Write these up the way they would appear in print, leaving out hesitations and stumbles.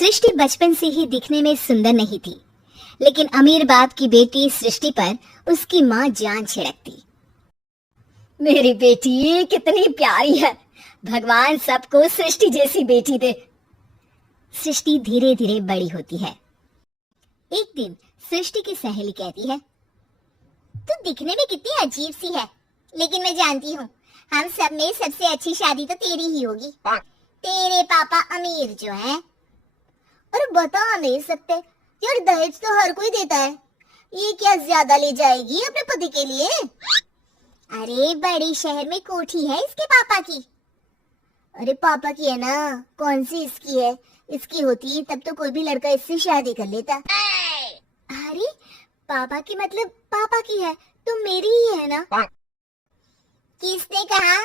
सृष्टि बचपन से ही दिखने में सुंदर नहीं थी, लेकिन अमीर बाप की बेटी सृष्टि पर उसकी माँ जान छिड़कती। मेरी बेटी कितनी प्यारी है, भगवान सबको सृष्टि जैसी बेटी दे। सृष्टि धीरे धीरे बड़ी होती है। एक दिन सृष्टि की सहेली कहती है, तू दिखने में कितनी अजीब सी है, लेकिन मैं जानती हूँ हम सब में सबसे अच्छी शादी तो तेरी ही होगी। तेरे पापा अमीर जो हैं। अरे बता नहीं सकते यार, दहेज तो हर कोई देता है, ये क्या ज्यादा ले जाएगी अपने पति के लिए? अरे बड़े शहर में कोठी है इसके पापा की। अरे पापा की है ना, कौन सी इसकी है? इसकी होती तब तो कोई भी लड़का इससे शादी कर लेता। अरे पापा की मतलब पापा की है तो मेरी ही है ना? किसने कहा?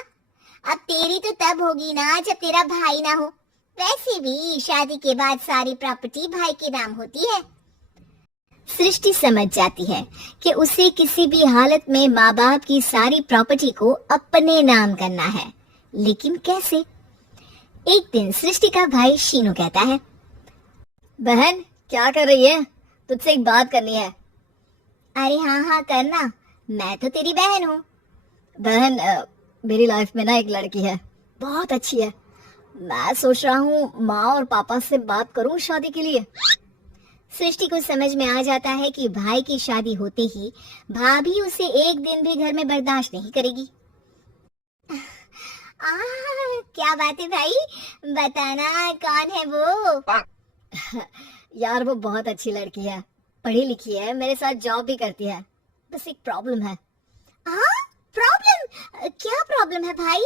अब तेरी तो तब होगी ना जब तेरा भाई ना हो। वैसे भी शादी के बाद सारी प्रॉपर्टी भाई के नाम होती है। सृष्टि समझ जाती है कि उसे किसी भी हालत में माँ बाप की सारी प्रॉपर्टी को अपने नाम करना है, लेकिन कैसे? एक दिन सृष्टि का भाई शीनू कहता है, बहन क्या कर रही है? तुझसे एक बात करनी है। अरे हाँ हाँ करना, मैं तो तेरी बहन हूँ। बहन मेरी लाइफ में ना एक लड़की है, बहुत अच्छी है। मैं सोच रहा हूँ माँ और पापा से बात करूँ शादी के लिए। सृष्टि को समझ में आ जाता है कि भाई की शादी होते ही भाभी उसे एक दिन भी घर में बर्दाश्त नहीं करेगी। क्या बात है भाई, बताना कौन है वो? यार वो बहुत अच्छी लड़की है, पढ़ी लिखी है, मेरे साथ जॉब भी करती है। बस एक प्रॉब्लम है। प्रॉब्लम? क्या प्रॉब्लम है भाई?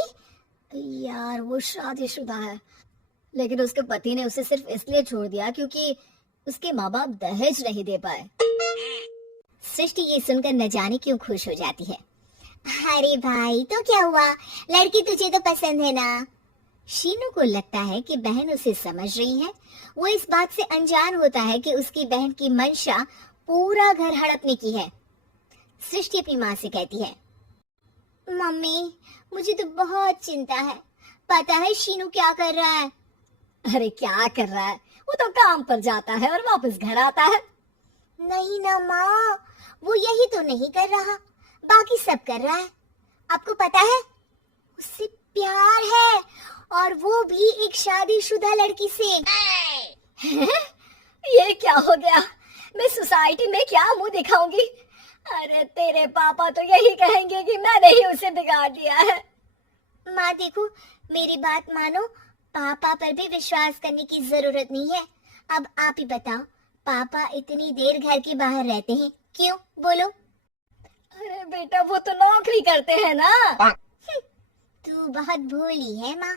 यार वो शादीशुदा है, लेकिन उसके पति ने उसे सिर्फ इसलिए छोड़ दिया क्योंकि उसके माँ बाप दहेज नहीं दे पाए। सृष्टि ये सुनकर न जाने क्यों खुश हो जाती है। अरे भाई तो क्या हुआ, लड़की तुझे तो पसंद है ना? शीनू को लगता है कि बहन उसे समझ रही है। वो इस बात से अनजान होता है कि उसकी बहन की मंशा पूरा घर हड़पने की है। सृष्टि अपनी माँ से कहती है, मम्मी मुझे तो बहुत चिंता है, पता है शीनू क्या कर रहा है? अरे क्या कर रहा है, वो तो काम पर जाता है और वापस घर आता है। नहीं ना माँ, वो यही तो नहीं कर रहा, बाकी सब कर रहा है। आपको पता है उससे प्यार है, और वो भी एक शादीशुदा लड़की से। ये क्या हो गया, मैं सोसाइटी में क्या मुंह दिखाऊंगी? अरे तेरे पापा तो यही कहेंगे कि मैंने ही उसे बिगाड़ दिया है। माँ देखो मेरी बात मानो, पापा पर भी विश्वास करने की जरूरत नहीं है। अब आप ही बताओ, पापा इतनी देर घर के बाहर रहते हैं क्यों, बोलो? अरे बेटा वो तो नौकरी करते हैं ना। तू बहुत भोली है माँ,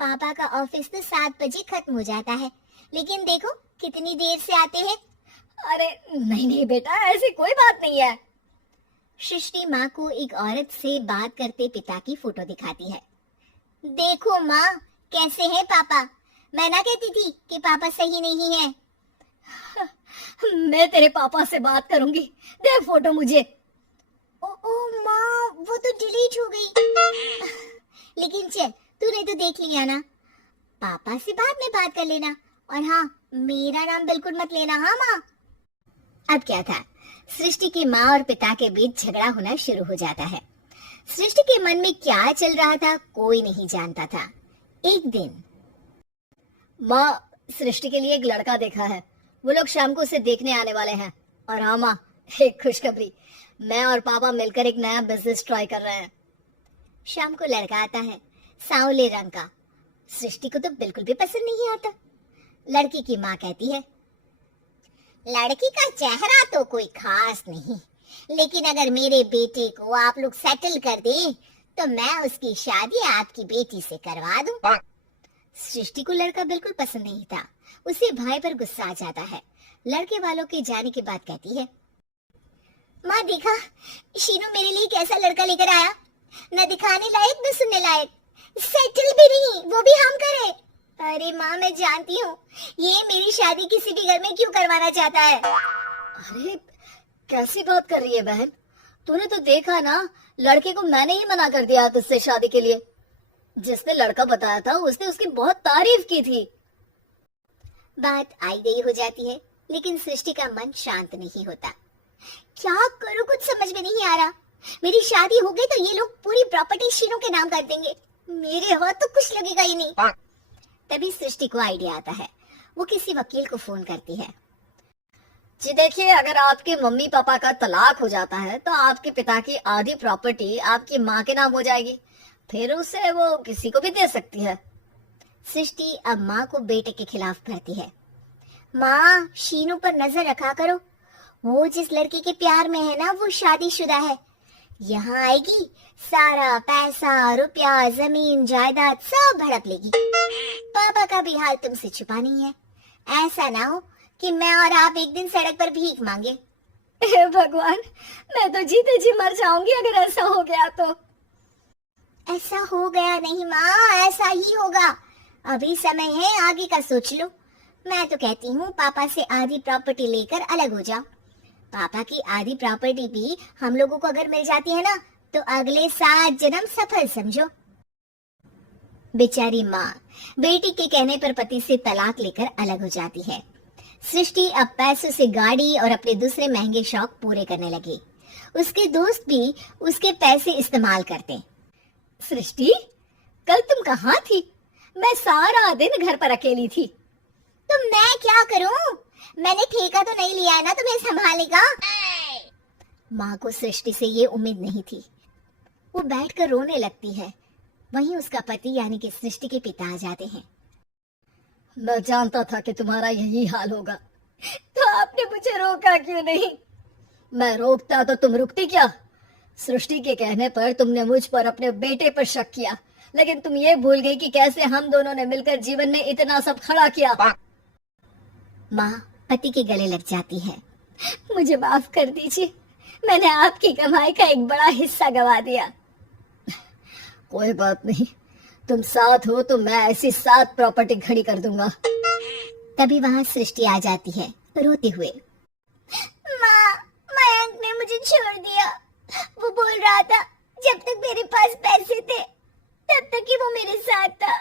पापा का ऑफिस तो 7 बजे खत्म हो जाता है, लेकिन देखो कितनी देर से आते हैं। अरे नहीं नहीं बेटा, ऐसी कोई बात नहीं है। सृष्टि माँ को एक औरत से बात करते पिता की फोटो दिखाती है। देखो माँ कैसे हैं पापा, मैं ना कहती थी कि पापा सही नहीं है। मैं तेरे पापा से बात करूंगी, दे फोटो मुझे। ओ माँ वो तो डिलीट हो गई। लेकिन चल तूने तो देख लिया ना, पापा से बाद में बात कर लेना, और हाँ मेरा नाम बिल्कुल मत लेना। हाँ माँ। अब क्या था, सृष्टि की माँ और पिता के बीच झगड़ा होना शुरू हो जाता है। सृष्टि के मन में क्या चल रहा था कोई नहीं जानता था। एक दिन, माँ सृष्टि के लिए एक लड़का देखा है, वो लोग शाम को उसे देखने आने वाले हैं। और हाँ माँ एक खुशखबरी, मैं और पापा मिलकर एक नया बिजनेस ट्राई कर रहे हैं। शाम को लड़का आता है, सांवले रंग का। सृष्टि को तो बिल्कुल भी पसंद नहीं आता। लड़की की माँ कहती है, लड़की का चेहरा तो कोई खास नहीं, लेकिन अगर मेरे बेटे को आप लोग सेटल कर दे तो मैं उसकी शादी आपकी बेटी से करवा दूं। सृष्टि को लड़का बिल्कुल पसंद नहीं था, उसे भाई पर गुस्सा आ जाता है। लड़के वालों के जाने के बाद कहती है, माँ देखा शीनू मेरे लिए कैसा लड़का लेकर आया, न दिखाने लायक न सुनने लायक, सेटल भी नहीं, वो भी हम करे। अरे माँ मैं जानती हूँ ये मेरी शादी किसी भी घर में क्यों करवाना चाहता है। अरे कैसी बात कर रही है बहन, तूने तो देखा ना, लड़के को मैंने ही मना कर दिया तुझसे शादी के लिए। जिसने लड़का बताया था उसने उसकी बहुत तारीफ की थी। बात आई गई हो जाती है, लेकिन सृष्टि का मन शांत नहीं होता। क्या करूं, कुछ समझ में नहीं आ रहा। मेरी शादी हो गई तो ये लोग पूरी प्रॉपर्टी शीनू के नाम कर देंगे, मेरे हाथ तो कुछ लगेगा ही नहीं। तभी सृष्टि को आइडिया आता है। वो किसी वकील को फोन करती है। जी देखिए, अगर आपके मम्मी पापा का तलाक हो जाता है तो आपके पिता की आधी प्रॉपर्टी आपकी माँ के नाम हो जाएगी, फिर उसे वो किसी को भी दे सकती है। सृष्टि अब माँ को बेटे के खिलाफ भरती है। माँ, शीनू पर नजर रखा करो, वो जिस लड़की के प्यार में है ना, वो शादीशुदा है। यहाँ आएगी, सारा पैसा, रुपया, जमीन, जायदाद सब हड़प लेगी। पापा का भी हाल तुमसे छुपा नहीं है। ऐसा ना हो कि मैं और आप एक दिन सड़क पर भीख मांगे। हे भगवान, मैं तो जीते जी मर जाऊंगी अगर ऐसा हो गया तो। ऐसा हो गया नहीं माँ, ऐसा ही होगा। अभी समय है, आगे का सोच लो। मैं तो कहती हूँ पापा से आधी प्रॉपर्टी लेकर अलग हो जाओ। पापा की आधी प्रॉपर्टी भी हम लोगों को अगर मिल जाती है ना, तो अगले 7 जन्म सफल समझो। बेचारी माँ बेटी के कहने पर पति से तलाक लेकर अलग हो जाती है। सृष्टि अब पैसों से गाड़ी और अपने दूसरे महंगे शौक पूरे करने लगी। उसके दोस्त भी उसके पैसे इस्तेमाल करते। सृष्टि, कल तुम कहाँ थी? मैं सारा दिन घर पर अकेली थी। तो मैं क्या करूं? मैंने ठेका तो नहीं लिया है ना तुम्हें संभालने का। माँ को सृष्टि से ये उम्मीद नहीं थी। वो बैठकर रोने लगती है। वहीं उसका पति यानी कि सृष्टि के पिता आ जाते हैं। मैं जानता था कि तुम्हारा यही हाल होगा, तो आपने मुझे रोका क्यों नहीं? मैं रोकता तो तुम रुकती क्या? सृष्टि के कहने पर तुमने मुझ पर अपने बेटे पर शक किया, लेकिन तुम ये भूल गई कि कैसे हम दोनों ने मिलकर जीवन में इतना सब खड़ा किया। माँ पति के गले लग जाती है। मुझे माफ कर दीजिए, मैंने आपकी कमाई का एक बड़ा हिस्सा गवा दिया। कोई बात नहीं, तुम साथ हो तो मैं ऐसी 7 प्रॉपर्टी खड़ी कर दूंगा। तभी वहाँ सृष्टि आ जाती है रोते हुए। माँ, मयंक ने मुझे छोड़ दिया। वो बोल रहा था जब तक मेरे पास पैसे थे तब तक ही वो मेरे साथ था,